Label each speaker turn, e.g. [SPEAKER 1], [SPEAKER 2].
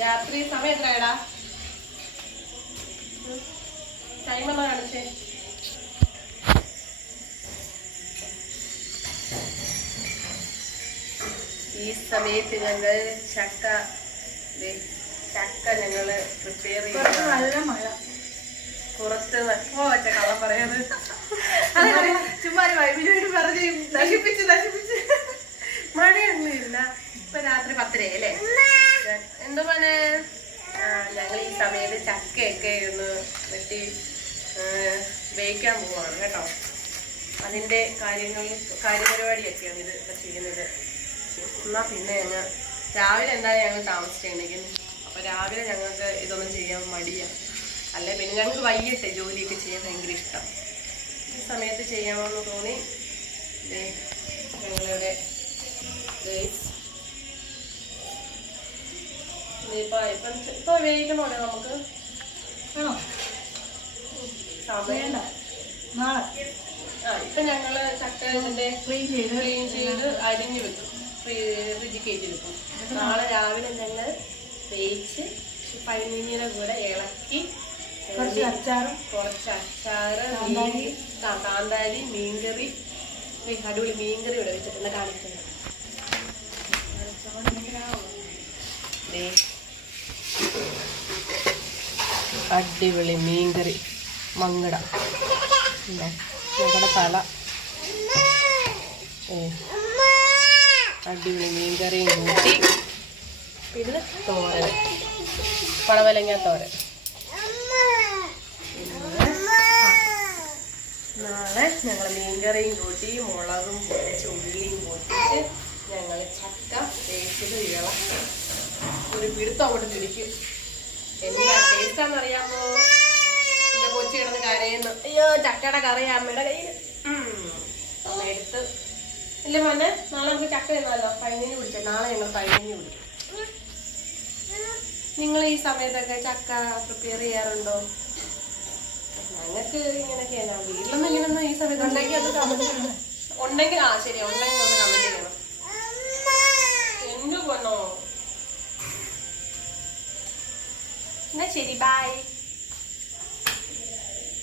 [SPEAKER 1] രാത്രി സമയം എത്രയാടാ? ടൈം ഒന്ന് കാണിച്ചേ. ഈ സമയത്ത് ഞങ്ങൾ ചക്ക ചക്ക ഞങ്ങൾ പ്രിപ്പയർ
[SPEAKER 2] ചെയ്യുന്നത്
[SPEAKER 1] ചെയ്യുക
[SPEAKER 2] നല്ല മഴ.
[SPEAKER 1] പുറത്ത് വെച്ച കള്ളം പറയാത്
[SPEAKER 2] ചുമ്മാ ഒരു വൈബിന് വേണ്ടി പറഞ്ഞ് നശിപ്പിച്ച് നശിപ്പിച്ച്.
[SPEAKER 1] മഴയൊന്നുമില്ല. ഇപ്പൊ രാത്രി പത്തര അല്ലേ? എന്തോ മോനെ? ഞങ്ങൾ ഈ സമയത്ത് ചക്കയൊക്കെ ഒന്ന് വെട്ടി വേവിക്കാൻ പോവാണ് കേട്ടോ. അതിന്റെ കാര്യങ്ങൾ കാര്യപരിപാടിയൊക്കെയാണ് ഇത് ഇപ്പൊ ചെയ്യുന്നത് എന്നാ പിന്നെ ഞങ്ങൾ രാവിലെ എന്തായാലും ഞങ്ങൾ താമസിച്ചിട്ടുണ്ടെങ്കിൽ അപ്പൊ രാവിലെ ഞങ്ങൾക്ക് ഇതൊന്നും ചെയ്യാൻ മടിയാണ് അല്ലെ പിന്നെ ഞങ്ങൾക്ക് വൈകിട്ട് ജോലിയൊക്കെ ചെയ്യാൻ ഭയങ്കര ഇഷ്ടം. ഈ സമയത്ത് ചെയ്യാമെന്ന് തോന്നി. ഞങ്ങളിവിടെ ഇപ്പൊ ഇപ്പം ഇപ്പൊ നമുക്ക്?
[SPEAKER 2] ആണോ
[SPEAKER 1] സമയം.
[SPEAKER 2] നാളെ.
[SPEAKER 1] ആ ഇപ്പൊ ഞങ്ങൾ ചക്ക ഇതിന്റെ
[SPEAKER 2] ക്ലീൻ ചെയ്ത്.
[SPEAKER 1] ക്ലീൻ ചെയ്ത് അരിഞ്ഞ് വെക്കും. ഫ്രിഡ്ജ് കയറ്റി വെക്കും. നാളെ. രാവിലെ ഞങ്ങൾ വേവിച്ച് കൂടെ ഇളക്കി
[SPEAKER 2] കുറച്ച് അച്ചാറും
[SPEAKER 1] കുറച്ച് അച്ചാറ്. മീൻ കാന്താരി മീൻകറി. അടിപൊളി മീൻകറി ഇവിടെ വെച്ചിട്ടുണ്ട് കാണിക്കുന്നത്. അടിപൊളി മീൻകറി. മങ്ങട. നമ്മുടെ തല. അടിപൊളി മീൻകറിയും കൂട്ടി. പിന്നെ തോരൻ. പടവലങ്ങ തോരൻ. നാളെ ഞങ്ങൾ മീൻകറിയും കൂട്ടി മുളകും പൊടിച്ച് ഉള്ളിയും പൊട്ടിച്ച് ഞങ്ങൾ ചക്ക തേച്ചത് ഇളക്കും. ഒരു പിടുത്തം അങ്ങോട്ട് തിരിക്കും എന്താ ടേസ്റ്റാന്ന് അറിയാമോ എന്റെ കൊച്ചു കിടന്ന് കരയുന്നു. അയ്യോ ചക്കയുടെ കറി അമ്മയുടെ കയ്യിൽ അമ്മ എടുത്ത്. ഇല്ല മോനെ നാളെ നമുക്ക് ചക്ക തിന്നാലോ? പൈനിന് പിടിച്ച നാളെ ഞങ്ങൾ പൈനിന് പിടിക്കും നിങ്ങൾ ഈ സമയത്തൊക്കെ ചക്ക പ്രിപ്പയർ ചെയ്യാറുണ്ടോ? ഞങ്ങൾക്ക് ഇങ്ങനെയൊക്കെയാണ് വീട്ടിലൊന്നും ഇങ്ങനൊന്നും ഈ സമയത്ത്
[SPEAKER 2] ഉണ്ടെങ്കിൽ അത്
[SPEAKER 1] ഉണ്ടെങ്കിൽ ആ ശരി ഉണ്ടെങ്കിൽ എന്തു പോണോ എന്നാ ശരി ബൈ